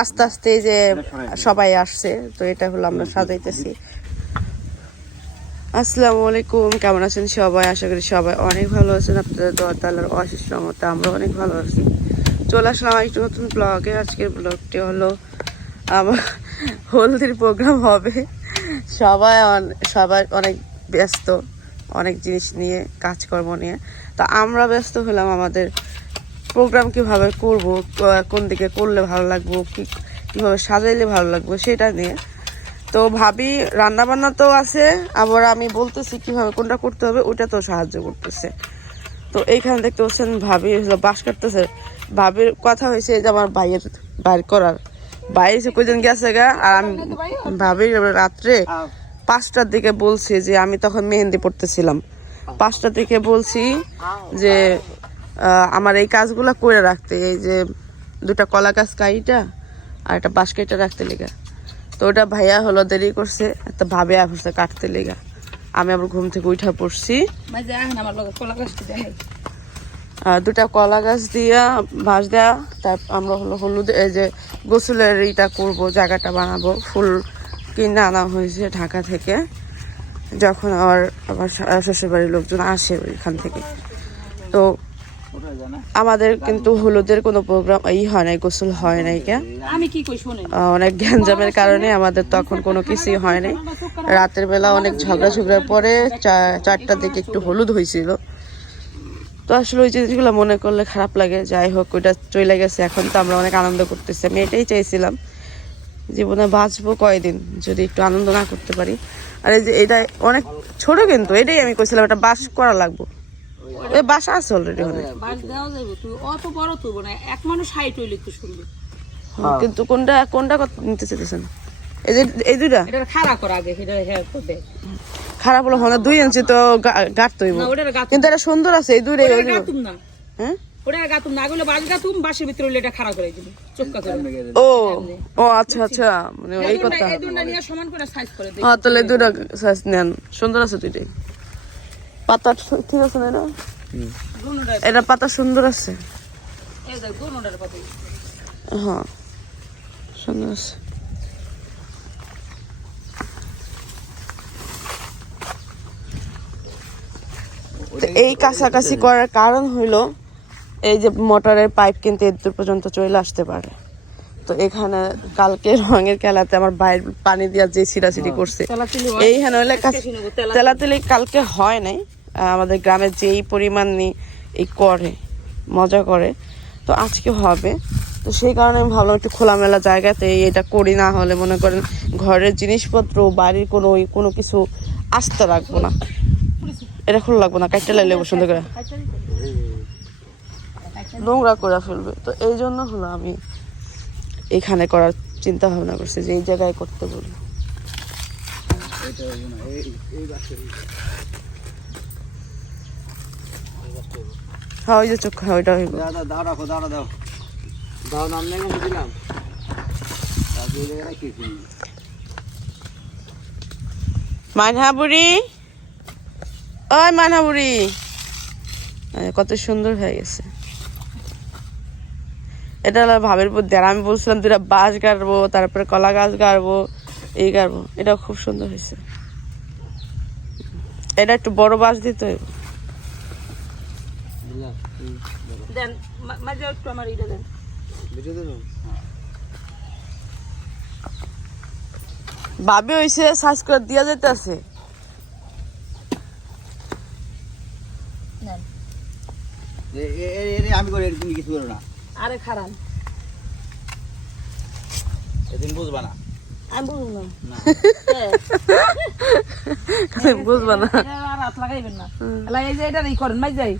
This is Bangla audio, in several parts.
আস্তে আস্তে যে সবাই আসছে তো এটা হলো আমরা সাজাইতেছি। আসসালামু আলাইকুম কেমন আছেন সবাই? আশা করি সবাই অনেক ভালো আছেন। আপনাদের দোয়া তাল্লার অশেষ রহমতে আমরা অনেক ভালো আছি। চলে আসলাম একটু নতুন ব্লগে আজকের ব্লগটি হলো আমার হলদির প্রোগ্রাম হবে। সবাই সবাই অনেক ব্যস্ত অনেক জিনিস নিয়ে কাজকর্ম নিয়ে। তা আমরা ব্যস্ত হলাম আমাদের প্রোগ্রাম কীভাবে করব কোন দিকে করলে ভালো লাগবো, কি, কীভাবে সাজাইলে ভালো লাগবে, সেটা নিয়ে। তো ভাবি, রান্নাবান্না তো আছে, আবার আমি বলতেছি কীভাবে কোনটা করতে হবে ওটা তো সাহায্য করতেছে। তো এইখানে দেখতে পাচ্ছেন ভাবি বাস কাটতেছে। ভাবির কথা হয়েছে যে আমার ভাইয়ের বাইর করার। ভাই এসে কইজন গেছে গা, আর আমি ভাবির রাত্রে পাঁচটার দিকে বলছি যে আমি তখন মেহেন্দি পড়তেছিলাম পাঁচটার দিকে বলছি যে আমার এই কাজগুলো করে রাখতে এই যে দুটা কলা গাছ কাইটা আর একটা বাঁশ কাইটা রাখতে লেগা। তো ওটা ভাইয়া হলো দেরি করছে একটা ভাবে আসছে কাটতে লেগা। আমি আবার ঘুম থেকে উঠা পড়ছি। দুটা কলা গাছ দিয়া ভাঁজ দেওয়া তার আমরা হলো হলুদ এই যে গোসলের ইটা করব জায়গাটা বানাবো ফুল কিনে আনা হয়েছে ঢাকা থেকে। যখন আবার আবার শ্বশুর বাড়ির লোকজন আসে ওইখান থেকে। তো আমাদের কিন্তু হলুদের কোনো প্রোগ্রাম ই হয় নাই গোসল হয় নাই কে? অনেক গ্যাঞ্জামের কারণে আমাদের তখন কোনো কিছুই হয় নাই। রাতের বেলা অনেক ঝগড়া ঝগড়ার পরে চারটার দিকে একটু হলুদ হয়েছিল। তো আসলে ওই জিনিসগুলো মনে করলে খারাপ লাগে। যাই হোক ওইটা চলে গেছে। এখন তো আমরা অনেক আনন্দ করতেছি। আমি এটাই চাইছিলাম জীবনে বাঁচবো কয়দিন যদি একটু আনন্দ না করতে পারি। আর এই যে এটা অনেক ছোট কিন্তু এটাই আমি কইছিলাম এটা বাস করা লাগবো। এই বাসা আছে অলরেডি অনেক বাস দেওয়া যাবে তুই অত বড় তুই না এক মানুষ হাইট হইলে একটু সুন্দর। কিন্তু কোনটা কোনটা কত নিতে চাইতেছেন? এই যে এই দুইটা? এটা খাড়া কর আগে সেটা হ্যাঁ করবে খারাপ হলো হলো দুই ইঞ্চি তো গা- গাঁটতে হইব। কিন্তু এটা সুন্দর আছে এই দুইটা না। হ্যাঁ? ওটার গাতুম না আগুলো বাস গাতুম বাসের ভিতরে হইলে এটা খাড়া করে দিবি। চোখকা করে। ও ও আচ্ছা আচ্ছা মানে এই কথা। এই দুটা নিয়ে সমান করে সাইজ করে দে হ্যাঁ তাহলে এই দুইটা সাইজ নেন। সুন্দর আছে দুইটাই। পাতা ঠিক আছে না? এটা পাতা সুন্দর আছে। হ্যাঁ সুন্দর আছে। তো এই কাছাকাছি করার কারণ হইল এই যে মোটরের পাইপ কিন্তু এদূর পর্যন্ত চলে আসতে পারে। তো এখানে কালকে রঙের খেলাতে আমার বাইরে পানি দিয়া যে ছিটাছিটি করছে। তেলাতুলি এইখানে হলে কাছ- তেলাতেলি কালকে হয় নাই। আমাদের গ্রামে যেই পরিমাণ এই করে, মজা করে, তো আজকে হবে। তো সেই কারণে আমি ভাবলাম একটু খোলামেলা জায়গাতে এটা করি, না হলে মনে করেন ঘরের জিনিসপত্র, বাড়ির কোনো কোনো কিছু আস্ত রাখব না। এটা খোলা লাগবো না কাটতে লাগলে সুন্দর করে। নোংরা করে ফেলবে। তো এই জন্য হলো আমি এখানে করার চিন্তা ভাবনা করছি যে এই জায়গায় করতে বলব হ্যাঁ ওই যে চোখ হ্যাঁ ওইটা হইব দাও রাখো দাও দাও। দাও নাম নেই দিলাম। ওই এই, কত সুন্দর হয়ে গেছে। এটা হলো ভাবের উপর দেয় আমি বলছিলাম দুটা বাঁশ গাড়বো তারপরে কলা গাছ গাড়বো এই গাড়বো। এটা খুব সুন্দর হয়েছে। এটা একটু বড় বাঁশ দিতে হইব দেন মা- মাঝে একটু আমার এটা দেন। ভাবি করে দিয়া যেতেছে আমি করে তুমি কিছু করো না। আরে খারাপ এদিন বুঝবা না। আমি বুঝব না। না। বুঝবা না। লাগাইবেন না। এলা এই যে এটা ই করেন মাই যাই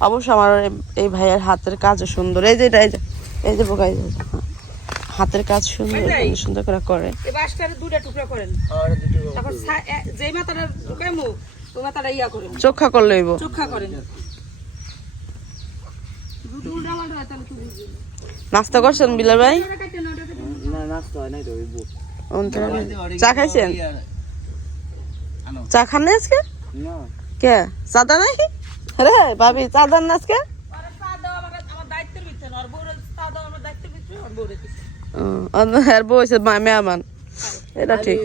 অবশ্য আমার এই- ভাইয়ের হাতের কাজও সুন্দর। এই যে এটা এই যে এই যে বোকা এই যে, হ্যাঁ। হাতের কাজ সুন্দর সুন্দর করে করে। দুটা টুকরা করেন। তারপর যেই মাথাটা ঢুকাইমু ওই মাথাটা ইয়া করেন। চোখা করলে চোখা করেন। নাস্তা করছেন বিলাল ভাই? না নাস্তা হয় নাই তো চা খাইছেন? চা খান নাই আজকে? কে? চাটা নাই রে ভাবি চা দেন না আজকে? চা না। চা আর বউ হয়েছে এটা ঠিক।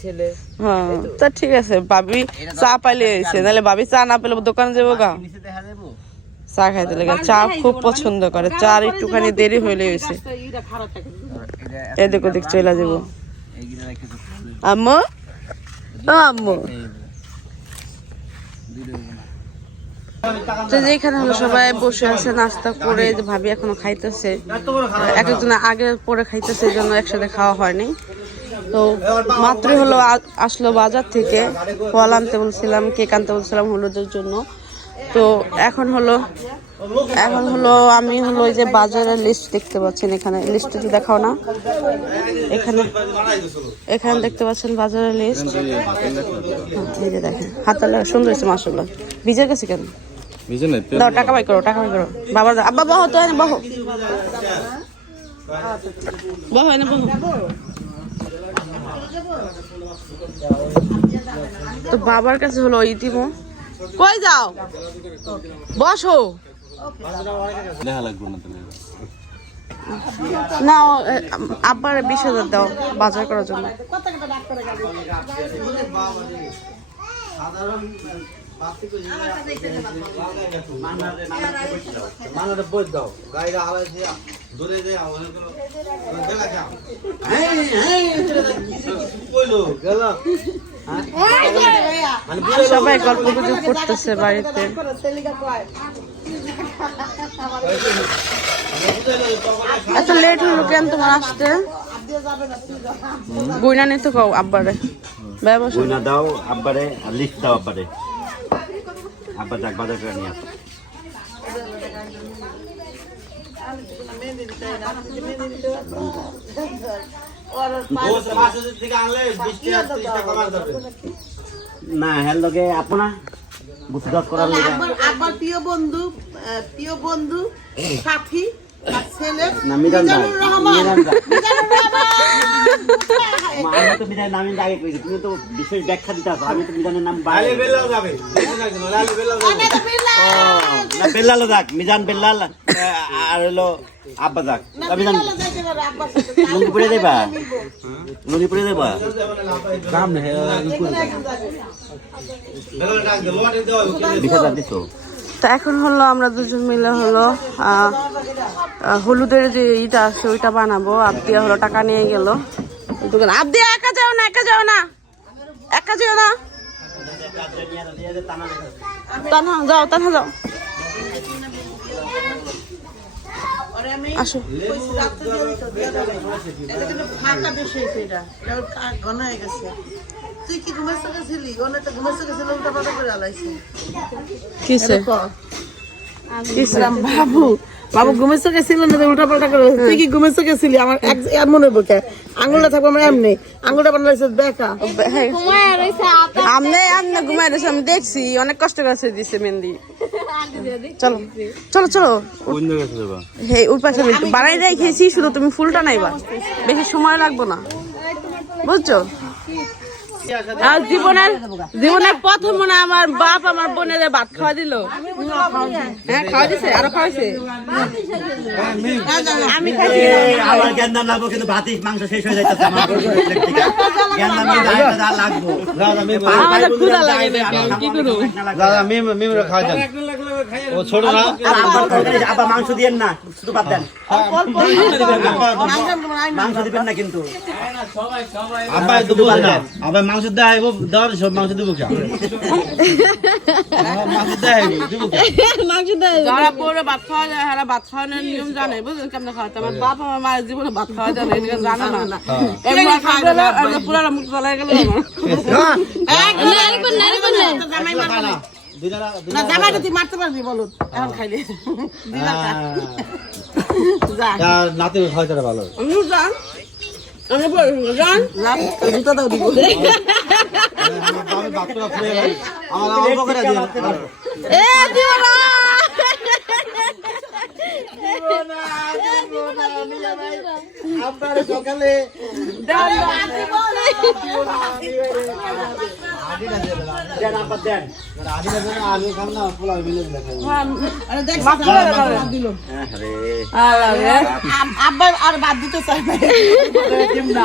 ছেলে। হ্যাঁ তা। ঠিক আছে ভাবি চা পাইলে হয়েছে। নাহলে ভাবি চা না পেলে দোকানে যাব গা। নিচে দেখা যাব? চা খাইতে লেগে। চা খুব পছন্দ করে। চার একটুখানি দেরি হইলে হয়েছে। এদিক ওদিক চলে যাব। আম্মু? তো সবাই বসে আছে, নাস্তা করে ভাবি খাইতেছে। আগে পরে খাইতেছে জন্য একসাথে খাওয়া হয়নি। তো হলো আসলো বাজার থেকে। ফল আনতে বলছিলাম, কেক আনতে বলছিলাম হলুদের জন্য। তো এখন হলো এখন হলো আমি হলো ওই যে বাজারের লিস্ট দেখতে পাচ্ছেন এখানে। লিস্টটা তো দেখাও না। এখানে এখানে দেখতে পাচ্ছেন বাজারের লিস্ট এই যে দেখেন। হাতালে সুন্দর হয়েছে মাসাল্লাহ ভিজে গেছে কেন দাও টাকা বাই করো টাকা বাই করো। বাবা দাও আব্বা বহ তো এনে বহ। বহ এনে বহ। তো বাবার কাছে হলো ইতিমো কই যাও? বসো। না আব্বার বিশ হাজার দাও বাজার করার জন্য। দাও গাড়িটা দূরে যাই আমাদের গেলা যাও হ্যাঁ হ্যাঁ কইলো গেলা মানে সবাই গল্প গুজব করতেছে বাড়িতে। এত লেট হলো কেন? তোমার আসতে? গুইনা নিতে কও আব্বারে। ব্যবসা বইনা দাও আব্বারে আর লিস্ট দাও আব্বারে। আব্বা যাক বাজার করে নিয়ে আসো। দোষ মাসে থেকে আনলে 20 টাকা 30 টাকা কমার যাবে। না হ্যাঁ লগে আপনা। বুদ্ধি করার প্রিয় বন্ধু প্রিয় বন্ধু সাথী না মিজান দা মিজানুর মিজান দা মা, আমি তো আগে কইছি তুমি তো বিশেষ ব্যাখ্যা দিতে আসো আমি তো মিজানের নাম লালি বাইরে বেল্লাও যাবে। লালি যাবে। ও, না বেল্লাল যাক মিজান বেল্লাল আর হলো আব্বা যাক। মিজান যাইতে পারে আব্বার সাথে। লুঙ্গি পরে। দেবা দেবা নে বিশ হাজার দিছো তো এখন হলো আমরা দুজন মিলে হলো হলুদের যে ইটা আছে ওইটা বানাবো। আবদিয়া হলো টাকা নিয়ে গেল। দোকান একা যাও না, একা যাও না। একা যাও না। যাও যাও। আসো। ঘন হয়ে গেছে। তুই কি ঘুমাইতে গেছিলি? ওনে তো ঘুমাইতে গেছিল, উল্টা পাল্টা করে আলাইছে। কিসে বাবু বাবু ঘুমাইতে গেছিল না উল্টা পাল্টা করে তুই কি ঘুমাইতে গেছিলি আমার এক এমন হইব কে? আঙুলটা থাকব আমার এমনি। আঙুলটা বানাইছে দেখা হ্যাঁ। আমনে আমনে ঘুমাই রয়েছে আমি দেখছি। অনেক কষ্ট করে দিছে মেহেন্দি। চলো। চলো চলো। হে ওই পাশে বাড়াই রেখেছি শুধু তুমি ফুলটা নাইবা। বেশি সময় লাগবে না। বুঝছ? আর জীবনের জীবনের প্রথম মনে আমার বাপ আমার বোনের ভাত খাওয়া দিল। হ্যাঁ খাওয়া দিছে? আরও খাওয়াইছে? আমি খাইছি। আমার গেন্দা লাগবো কিন্তু ভাতি মাংস শেষ হয়ে যাইতেছে আমার গেন্দা মেয়ে লাগবো। দাদা খাওয়া যান। ও ছোট না? আব্বা মাংস দিয়েন না শুধু বাদ দেন। মাংস দিবেন না। কিন্তু। আব্বা দেবো না আব্বা মাংস দেয় দেওয়ার সব মাংস দেবো কে? মাংস দেয় দেবো কে? যারা পরে ভাত খাওয়া যায় হারা ভাত খাওয়ানোর নিয়ম জানে বুঝলেন কেমন খাওয়াতে আমার বাপ আমার মায়ের জীবনে ভাত খাওয়া জানে এটা জানে না। একবার খাওয়া পুরানো মুখ চলে গেল না। জামাইটা তুই মারতে পারবি বলো এখন খাইলে খাওয়াতে ভালো জান আমি জান জুতা দাও দিব আমি আমার অল্প করে দিয়ে এ দিও না আপনার সকালে দাও, দাও। আডিটা দিয়ে দিলাম দেন আব্বা দেন আমি খাম না পোলাও মিলে দেখাবো আরে দেখ দিল। আব্বা আর বাদ দিতে চাই না। দিম না।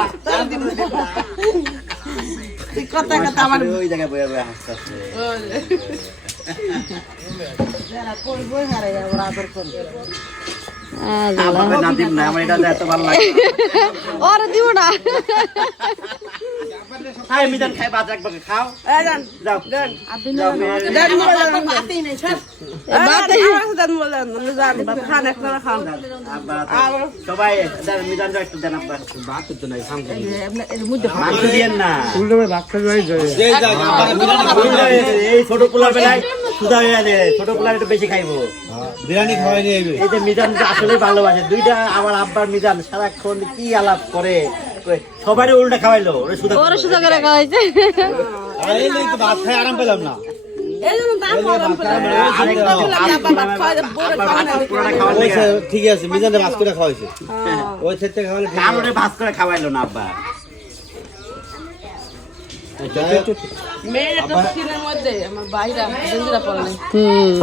তুই কথা কথা আমার ওই জায়গায় বয়ে বয়ে হাসতে হাসতে। যারা করবই হারে ওরা আদর করবে। আব্বা না দিম না আমার এটা এত ভালো লাগে ওরে দিব না। খাই মিজান খাই বাদ একবার খাও। যান যাও। আপনি যাও দেন বাতি নেই সব বাতে দেন বলেন আমরা যান খান একটা খান আব্বা সবাই দেন মিজান যাও একটু দেন আব্বা ভাত তো নাই খাম খালি এর মধ্যে মাংস দিয়েন না। এই যা। আমার বিরিয়ানি এই ছোট পোলা বেলায় সুদা হয়ে আছে ছোট পোলা একটু বেশি খাইবো। বিরিয়ানি খাওয়াই নিয়ে এই যে মিজান আসলে ভালোবাসে। দুইটা আমার আব্বার মিজান সারাক্ষণ কি আলাপ করে। সবারই উল্টা খাওয়াইলো ওরে সুদা ওরে সুদা করে খাওয়াইছে। আরে তো ভাত খাই আরাম পেলাম না। সে- ঠিক আছে মিজানে ভাত করে খাওয়াইছে। ওই সেটটা খাওয়ালে ভাত করে খাওয়াইলো না আব্বা। আছে। মেয়ের একটা সিনের মধ্যে আমার বাইরা জঞ্জিরা পড়লে হুম।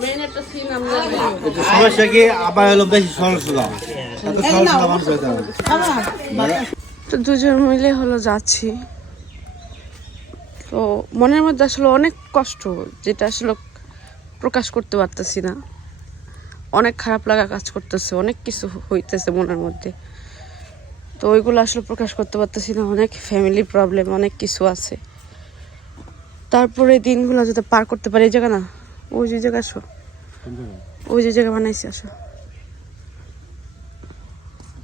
মেয়ের একটা সিন আমরা সমস্যা কি? আবার হলো বেশি সরল হবে তো দুজন মিলে হলো যাচ্ছি। তো মনের মধ্যে আসলে অনেক কষ্ট যেটা আসলে প্রকাশ করতে পারতেছি না। অনেক খারাপ লাগা কাজ করতেছে অনেক কিছু হইতেছে মনের মধ্যে। তো ওইগুলো আসলে প্রকাশ করতে পারতেছি না অনেক ফ্যামিলি প্রবলেম অনেক কিছু আছে। তারপরে দিনগুলো যাতে পার করতে পারি এই জায়গা না? ওই যে জায়গা আসো। ওই যে জায়গা বানাইছি আসো।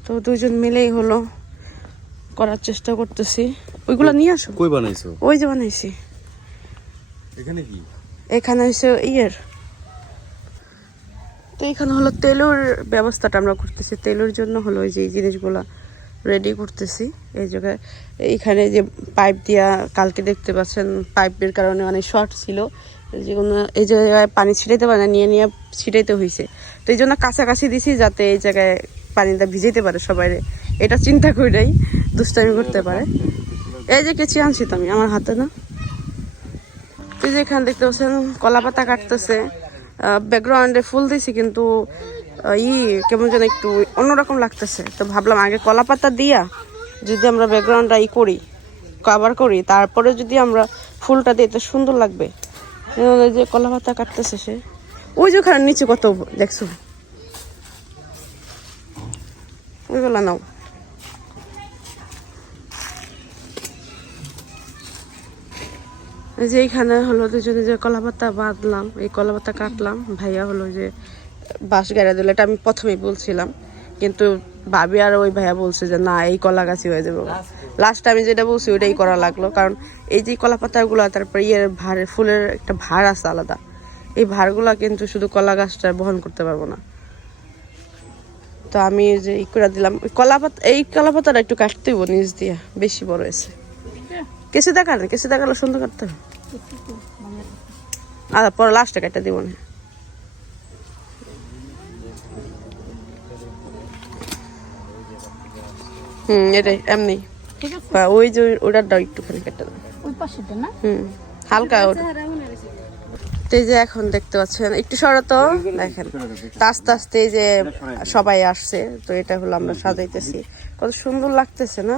তো দুজন মিলেই হলো করার চেষ্টা করতেছি। ওইগুলো নিয়ে আসো। কই বানাইছো? ওই যে বানাইছি। এখানে কি? এখানে হচ্ছে ইয়ের। তো এখানে হলো তেলুর ব্যবস্থাটা আমরা করতেছি। তেলুর জন্য হলো ওই যে জিনিসগুলা রেডি করতেছি। এই জায়গায় এইখানে যে পাইপ দিয়া কালকে দেখতে পাচ্ছেন পাইপের কারণে অনেক শর্ট ছিল। যে কোনো এই জায়গায় পানি ছিটাইতে পারে না নিয়ে নিয়ে ছিটাইতে হয়েছে তো এই জন্য কাছাকাছি দিছি যাতে এই জায়গায় পানিটা ভিজাইতে পারে সবাই এটা চিন্তা করেই দুষ্টামি করতে পারে। এই যে কেচি আনছি তো আমি, আমার হাতে না। তুই যে এখানে দেখতে পাচ্ছেন, কলা পাতা কাটতেছে। ব্যাকগ্রাউন্ডে ফুল দিয়েছি কিন্তু ই কেমন যেন একটু অন্যরকম লাগতেছে। তো ভাবলাম আগে কলা পাতা দিয়া যদি আমরা ব্যাকগ্রাউন্ডটা ই করি কভার করি, তারপরে যদি আমরা ফুলটা দিই, তো সুন্দর লাগবে। যে কলা পাতা কাটতেছে সে। ওই যে ওখানে নিচে কত দেখছ? ওইগুলো নাও। যে এইখানে হলো দুজনে যে কলা পাতা বাঁধলাম, এই কলা পাতা কাটলাম, ভাইয়া হলো যে বাঁশ গাড়া দিল, এটা আমি প্রথমেই বলছিলাম। কিন্তু ভাবি আর ওই ভাইয়া বলছে যে, না, এই কলা গাছই হয়ে যাবে। লাস্ট আমি যেটা বলছি, ওইটাই করা লাগল। কারণ এই যে কলা পাতাগুলো, তারপরে ইয়ের ভাড়ের ফুলের একটা ভাড় আছে আলাদা। এই ভাড়গুলা কিন্তু শুধু কলা গাছটা বহন করতে পারব না। তো আমি যে ই করে দিলাম। কলা পাতা এই কলা পাতাটা একটু কাটতে হইব নিচ দিয়ে বেশি বড় হয়েছে। কেসে দেখালে কেসে দেখালে সুন্দর কাটতে হবে। আচ্ছা পরে লাস্টে কাটতে দিব না। হুম এটাই এমনি। ওই যে ওটার দাও একটুখানি কেটে দাও। ওই পাশেটা না? হুম হালকা ওটা। তো এই যে এখন দেখতে পাচ্ছেন একটু সরাতো দেখেন। তো আস্তে আস্তে এই যে সবাই আসছে তো এটা হলো আমরা সাজাইতেছি। কত সুন্দর লাগতেছে না?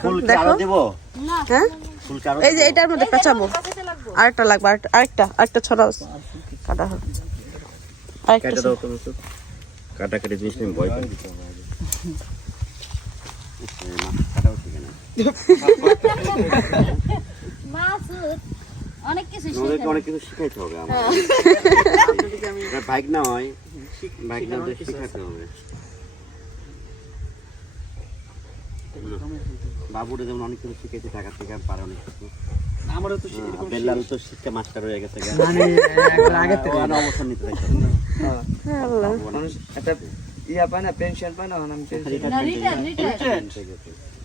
ফুল কি দেখো। হ্যাঁ? এই যে এটার মধ্যে পেঁচাবো। আরেকটা লাগবে আরেকটা আরেকটা ছড়াও। কাটা আরেকটা কেটে কাটা জিনিস আমি ভয় পাই না মাসুদ অনেক কিছু ওদেরকে অনেক কিছু শিখাইতে হবে আমার বাইক না হয় বাইক না ওদের শিখাতে হবে। বাবুরে যেমন অনেক কিছু শিখেছে টাকা থেকে পারে অনেক কিছু। আমারও তো বেল্লাল তো শিক্ষা মাস্টার হয়ে গেছে মানে আগে থেকে। অবসর নিতে চাইছে আল্লাহ। একটা ইয়া পায় না পেনশন পায় না আমি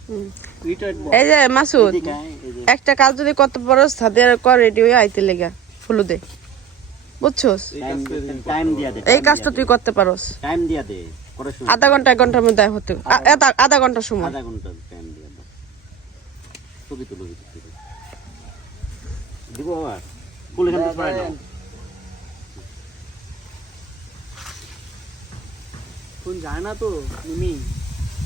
এই যে মাসুদ একটা কাজ যদি কত বড় তাদের কর রেডি হয়ে আইতে লেগা ফুলু দে। বুঝছোস? টাইম দিয়া দে এই কাজটা তুই করতে পারোস। টাইম দিয়া দে আধা ঘণ্টা এক ঘণ্টার মধ্যে হতে। আধা- আধা ঘণ্টার সময়। আধা ঘণ্টা টাইম দিয়া দাও ছবি তুলো। দিব আবার? ফুল এখান থেকে সরাই নাও। ফোন যায় না তো মিমি।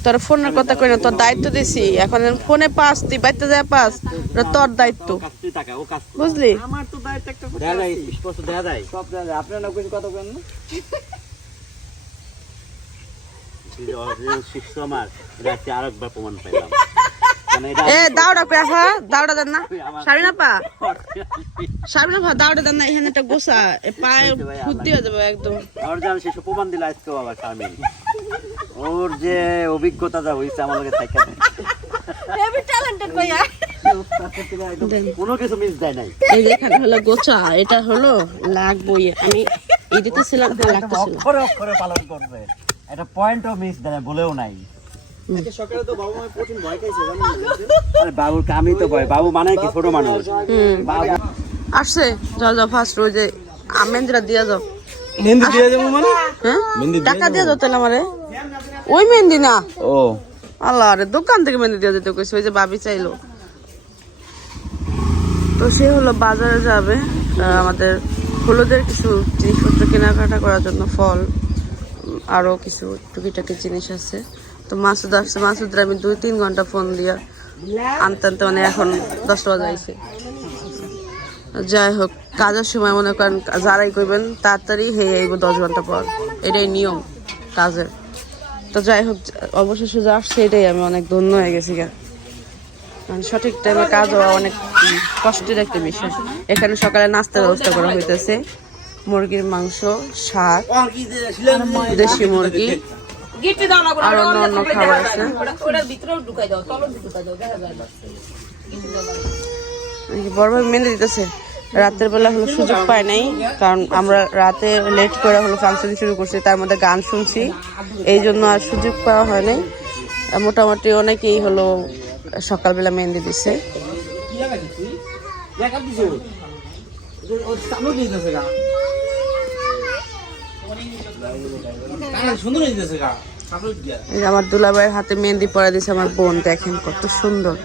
তোর ফোনের কথা কই না তোর দায়িত্ব দিছি। এখন ফোনে পাস তুই বাইতে যায় পাস তোর দায়িত্ব। বুঝলি? আমার তো দায়িত্ব একটা দেখা যায় স্পষ্ট দেখা যায়। সব দেওয়া যায়। আপনার না? কিছু কথা কেন প্রমাণ হয়ে যে দিল ওর যে অভিজ্ঞতা যা হয়েছে আমার লগে থাকা হেভি ট্যালেন্টেড ভাইয়া। কোনো কিছু মিস দেয় নাই। এই যে এখানে হলো গোচা এটা হলো লাগবই আমি এই দিতেছিলাম হ্যাঁ লাগতেছিল। অক্ষরে অক্ষরে পালন করবে। এটা পয়েন্টও মিস দেয় বলেও নাই। সকালে তো বাবা মায়ের প্রচুর ভয় খাইছে আরে বাবুর কামই তো ভয় বাবু মানে কি ছোট মানুষ? বাবু আসছে যাও যাও ফার্স্ট রোজে মেহেন্দিটা দিয়া যাও। মেহেন্দি দিয়ে দেবো মানে? হ্যাঁ? টাকা দিয়া তাহলে আমারে ওই মেহেন্দি না? ও। আল্লাহ রে দোকান থেকে মেহেন্দি দিয়ে দিতে কইছে ওই যে ভাবি চাইলো। তো সে হলো বাজারে যাবে আমাদের হলুদের কিছু জিনিসপত্র কেনাকাটা করার জন্য ফল উম, আরও কিছু টুকিটাকি জিনিস আছে। তো মাসুদ আসছে মাসুদরা আমি দুই তিন ঘণ্টা ফোন দিয়া আনতে আনতে মানে এখন দশটা বাজে যাই হোক কাজের সময় মনে করেন, যারাই করবেন, তাড়াতাড়ি হে আইব দশ ঘণ্টা পর। এটাই নিয়ম কাজের। তো যাই হোক, অবশেষে যা আসছে, এটাই আমি অনেক ধন্য হয়ে গেছি গা। সঠিক টাইমে কাজ হওয়া অনেক কষ্টের একটা বিষয়। এখানে সকালে নাস্তার ব্যবস্থা করা হইতেছে। মুরগির মাংস, শাক, দেশি মুরগি, আর অন্য অন্য খাবার আছে। বড় মেনে দিতেছে। রাতের বেলা হলো সুযোগ পাই নাই কারণ আমরা রাতে লেট করে হলো ফাংশন শুরু করছি তার মধ্যে গান শুনছি এই জন্য আর সুযোগ পাওয়া হয় নাই। মোটামুটি অনেকেই হলো সকালবেলা মেহেন্দি দিছে। আমার দুলাভাইয়ের হাতে মেহেন্দি পরা দিছে আমার বোন দেখেন কত সুন্দর।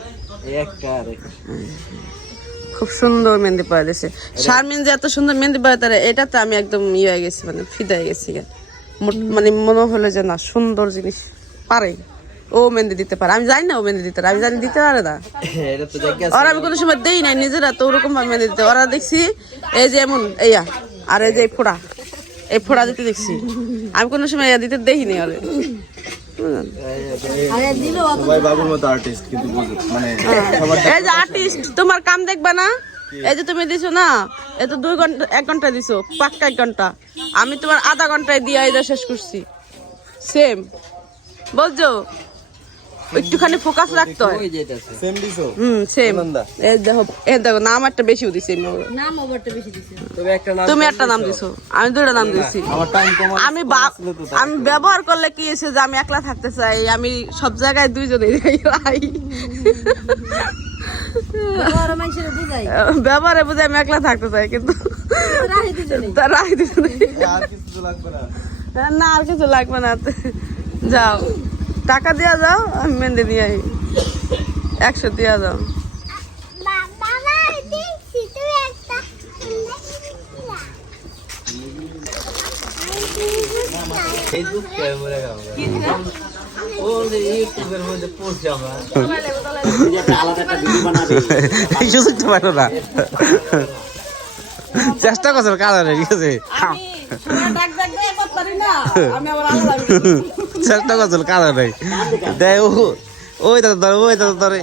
একটা। খুব সুন্দর মেহেন্দি পরা দিছে শারমিন যে এত সুন্দর মেহেন্দি পরা তারা এটা তো আমি একদম ইয়ে হয়ে গেছি মানে ফিদা হয়ে গেছি মানে মনে হলো যে না সুন্দর জিনিস পারে। ও মেহেন্দি দিতে পারে। আমি জানি না ও মেহেন্দি দিতে পারে। আমি জানি দিতে পারে না। দেখে ওরা আমি কোনো সময় দেই নাই নিজেরা তো ওরকম ভাবে মেহেন্দি দিতে ওরা দেখছি এই যে এমন এইয়া আর এই যে এই ফোড়া। এই ফোড়া দিতে দেখছি। আমি কোনো সময় দিতে দেখিনি ওরে। মানে এই যে আর্টিস্ট তোমার কাম দেখবে না? এই যে তুমি দিছো না, এ তো দুই ঘণ্টা, এক ঘণ্টা দিছো, পাক্কা এক ঘণ্টা। আমি তোমার আধা ঘন্টায় দিয়ে এই শেষ করছি। সেম বলছো? একটুখানি ফোকাস রাখতে হয়। সেম দিছো হুম সেম। এই দেখো এই দেখো নাম একটা বেশি দিছি আমি নাম ওভারটা বেশি দিছে। তবে একটা নাম তুমি একটা নাম দিছো। আমি দুইটা নাম দিছি। আমার টাইম কম আমি বা- আমি ব্যবহার করলে কি এসে যে আমি একলা থাকতে চাই আমি সব জায়গায় দুইজনে যাই মানুষের ব্যবহারে বুঝে আমি একলা থাকতে চাই কিন্তু রাহি দুজনে না আর কিছু লাগবে না। যাও। টাকা দিয়া যাও আমি মেহেন্দি নিয়ে আই। একশো দিয়া যাও। সুযোগ তো পারো না। চেষ্টা করছেন কালারে ঠিক আছে? দিয়ে চেষ্টা করছেন কালারে দেয় ও ওই দাদা ধরে ওই দাদা ধরে।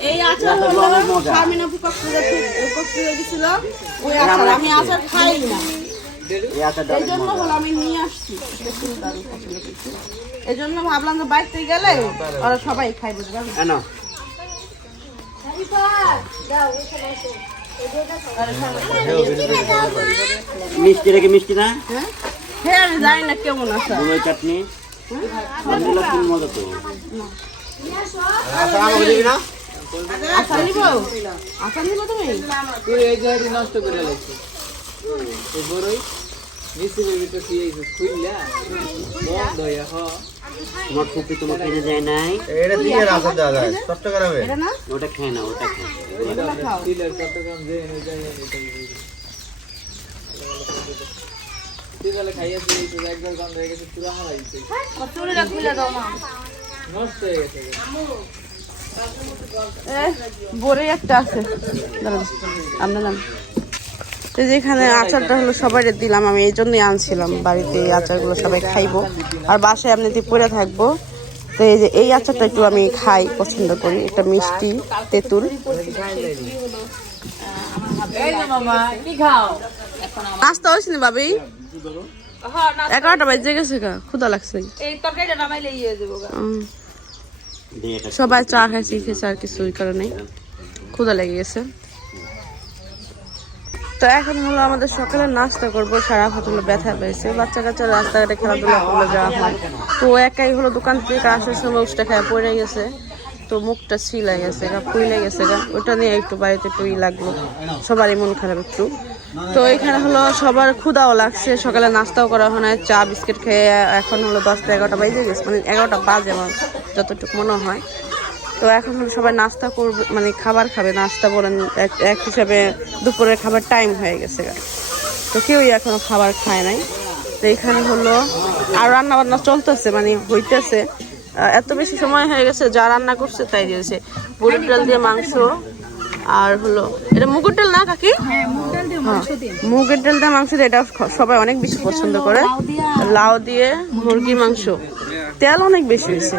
এই করে করে আচার আমি আচার খাই না এই জন্য হলো আমি নিয়ে আসছি। এই জন্য ভাবলাম যে বাইরে গেলে ওরা সবাই খাই বুঝবে কেন মিষ্টি রেখে মিষ্টি না? হ্যাঁ? আমি জানি না কেমন আছে। চাটনি। এগুলো খুব মজা তো। আচার নিব। আচার নিব তুমি? তুই এই জায়গাটি নষ্ট করে লাগছে বড়ই মিস্ত্রির ভিতর কি এই খুললা বন্ধ হইয়া হ। তোমার ফুপি তোমাকে এনে দেয় নাই। এটা দিয়ে রাখা যায়। চট্টগ্রামে। ওটা খেয়ে না ওটা খেয়ে সিলের চট্টগ্রাম যে এনে যাই সিলের খাইয়াছি এই তো একবার গন্ধ হয়ে গেছে পুরা হারাইছে। খুলে দাও মা। নষ্ট হয়ে গেছে বড়ে একটা আছে। দাঁড়ান, আমরা নাম তো যেখানে আচারটা হলো সবাই দিলাম আমি এই জন্যই আনছিলাম। বাড়িতে এই আচারগুলো সবাই খাইবো। আর বাসায় এমনিতে পরে থাকব। তো এই যে এই আচারটা একটু আমি খাই পছন্দ করি। একটা মিষ্টি তেঁতুল। নাস্তা হয়েছে না হ্যাঁ এগারোটা বাজে গেছে গা ক্ষুদা লাগছে। এটা সবাই চা খাইছে খেয়েছে আর কিছু ওই কারণে ক্ষুদা লেগে গেছে। তো এখন হলো আমাদের সকালে নাস্তা করব, সারা হলো ব্যথা পেয়েছে। বাচ্চা কাচ্চা রাস্তাঘাটে খেলাধুলা করলে যাওয়া হয়। তো একাই হলো দোকান থেকে আসার সময় উষ্টা খায় পড়ে গেছে। তো মুখটা ছিলে গেছে, গা ফুলে গেছে গা। ওটা নিয়ে একটু বাড়িতে একটু ই লাগল, সবারই মন খারাপ একটু। তো এখানে হলো সবার ক্ষুদাও লাগছে, সকালে নাস্তাও করা হয় চা, বিস্কিট খেয়ে এখন হলো দশটা এগারোটা বাজে গেছে মানে এগারোটা বাজে আমার, যতটুকু মনে হয়। তো এখন সবাই নাস্তা করবে মানে খাবার খাবে নাস্তা বলেন এক এক হিসাবে দুপুরের খাবার টাইম হয়ে গেছে। তো কেউই এখনও খাবার খায় নাই। তো এখানে হলো আর রান্না বান্না চলতেছে মানে হইতেছে। এত বেশি সময় হয়ে গেছে যা রান্না করছে তাই দিয়েছে। বুড়ির ডাল দিয়ে মাংস আর হলো এটা মুগের ডাল না কাকি? হ্যাঁ মুগের ডাল দিয়ে মাংস দিয়ে। এটা সবাই অনেক বেশি পছন্দ করে। লাউ দিয়ে মুরগির মাংস। তেল অনেক বেশি হয়েছে।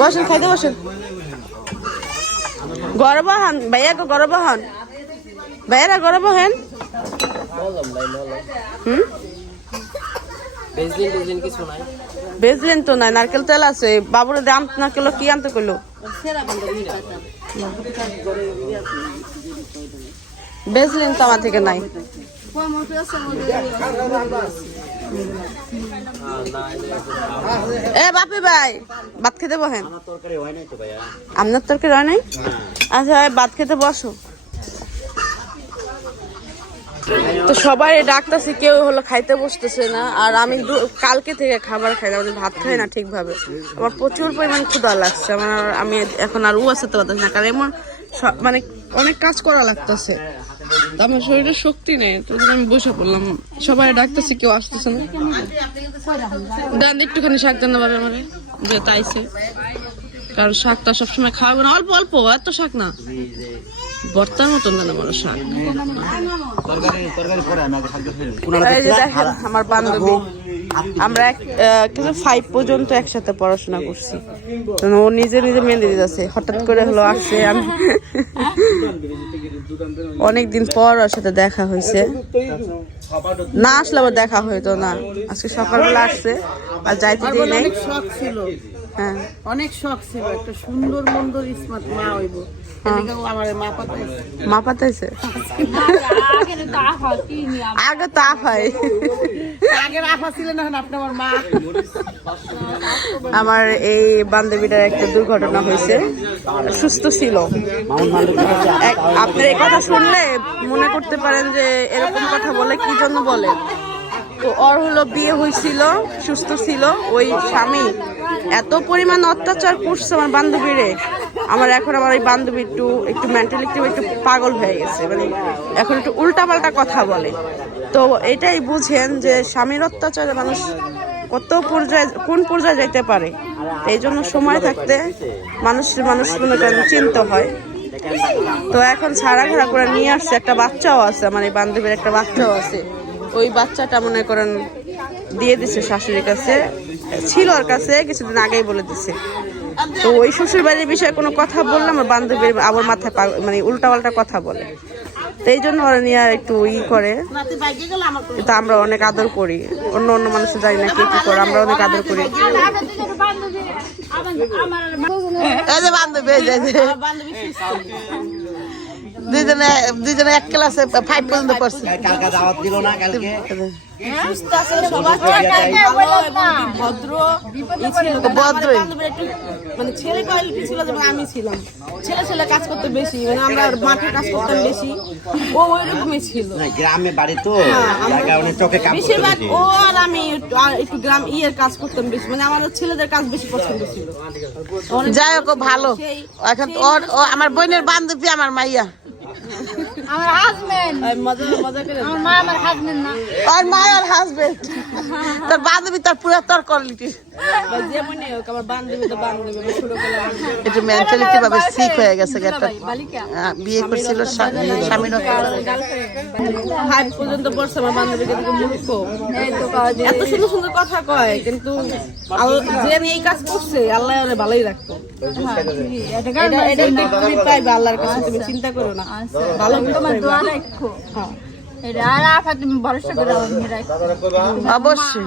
বসেন খাইতে বসেন। গরব হন ভাইয়া গরব হন ভাইয়ারা গরব হেন বেজলিন টেজলিন নাই। নারকেল তেল আছে। বাবুরে দাম না কিলো কি আনতে কইলো? বেচলেন তো আমার থেকে নাই। এ বাপি ভাই ভাত খেতে বহেন আমার তরকারি হয় নাই আপনার তরকারি হয় নাই? আচ্ছা ভাত খেতে বসো। তো সবাই ডাকতেছে কেউ হলো খাইতে বসতেছে না আর আমি কালকে থেকে খাবার খাই না মানে ভাত খাই না ঠিকভাবে। আমার প্রচুর পরিমাণ ক্ষুধা লাগছে আমার আমি এখন আর উ আসতে পারতেছি না কারণ এমন মানে অনেক কাজ করা লাগতেছে। আমার শরীরে শক্তি নেই তো আমি বসে পড়লাম। সবাই ডাকতেছে কেউ আসতেছে না। দেন একটুখানি শাক দেন না বাবা আমার যে তাইছে। কারণ শাকটা সবসময় খাওয়াবো না। অল্প অল্প এত শাক না। বর্তার মতন না আমার শাক। আমার বান্ধবী। আমরা এক ফাইভ পর্যন্ত একসাথে পড়াশোনা করছি। তো ও নিজে নিজে মেহেন্দি দিতেছে। হঠাৎ করে হলো আসছে আমি। অনেকদিন পর ওর সাথে দেখা হয়েছে। না আসলে আবার দেখা হইতো না। আজকে সকালবেলা আসছে আর যাইতে দিই নাই। অনেক শখ ছিল। হ্যাঁ। অনেক শখ ছিল। একটা সুন্দর মন্দর স্মার্ট মা হইব। মা পাতাইছে আগে তো আফা কি নিয়ে আগে তো আফাই আগের আফা ছিলেন এখন আপনি আমার মা। আমার এই বান্ধবীটার একটা দুর্ঘটনা হয়েছে। সুস্থ ছিল। আপনার এই কথা শুনলে মনে করতে পারেন যে এরকম কথা বলে কি জন্য বলে? তো ওর হলো বিয়ে হয়েছিল সুস্থ ছিল। ওই স্বামী এত পরিমাণ অত্যাচার করছে আমার বান্ধবীরে। আমার এখন আমার এই বান্ধবী একটু একটু মেন্টালি একটু একটু পাগল হয়ে গেছে। মানে এখন একটু উল্টাপাল্টা কথা বলে। তো এটাই বুঝেন যে স্বামীর অত্যাচারে মানুষ কত পর্যায়ে, কোন পর্যায়ে যেতে পারে। এই জন্য সময় থাকতে মানুষ মানুষ মনে করেন চিন্তা হয়। তো এখন ছাড়া ঘোরা করে নিয়ে আসছে, একটা বাচ্চাও আছে এই বান্ধবীর একটা বাচ্চাও আছে। ওই বাচ্চাটা মনে করেন দিয়ে দিছে শাশুড়ির কাছে, ছিল ওর কাছে, কিছুদিন আগেই বলে দিছে। তো ওই শ্বশুর বাড়ির বিষয়ে কোনো কথা বললাম আমার বান্ধবীর আবার মাথায় মানে উল্টাপাল্টা কথা বলে। তো এই জন্য ওরা নিয়ে আর একটু ই করে। নাতি বাইকে গেল আমার কিন্তু আমরা অনেক আদর করি। অন্য অন্য মানুষের জানি না কে কি করে আমরা অনেক আদর করি। দুইজনে দুইজনে এক ক্লাসে ফাইভ পর্যন্ত পড়ছে। কালকে দাওয়াত দিল না কালকে? মানে ছেলে ছিল যেমন আমি ছিলাম ছেলে ছেলে কাজ করতে বেশি মানে আমরা মাঠে কাজ করতাম বেশি। ও ওই ছিল না গ্রামে বাড়ি তো যার কারণে চোখে কাপ বেশিরভাগ ও আর আমি একটু গ্রাম ইয়ের কাজ করতাম বেশি। মানে আমার ছেলেদের কাজ বেশি পছন্দ ছিল। যাই হোক ভালো। এখন ওর ও আমার বোনের বান্ধবী আমার মাইয়া। আমার হাজবেন্ড আর মজা মজা করে আমার মা আমার হাজবেন্ড না। ওর মায়ের হাজবেন্ড তোর বান্ধবী তোর পুরো তোর কোয়ালিটি বা যেমনই হোক আমার বান্ধবী তো বান্ধবী একটু মেন্টালিটি ভাবে সিক হয়ে গেছে একটা বালিকা। বিয়ে করছিল স্বামীর হাত পর্যন্ত পড়ছে আমার বান্ধবীকে মূর্খ এত সুন্দর সুন্দর কথা কয় কিন্তু যে আমি এই কাজ করছে আল্লাহ ভালোই রাখতো। এটা গান এটা পাইবে আল্লাহর কাছে তুমি চিন্তা করো না। তোমার দোয়া রাখো। আর আফা তুমি ভরসা করে রাখো অবশ্যই।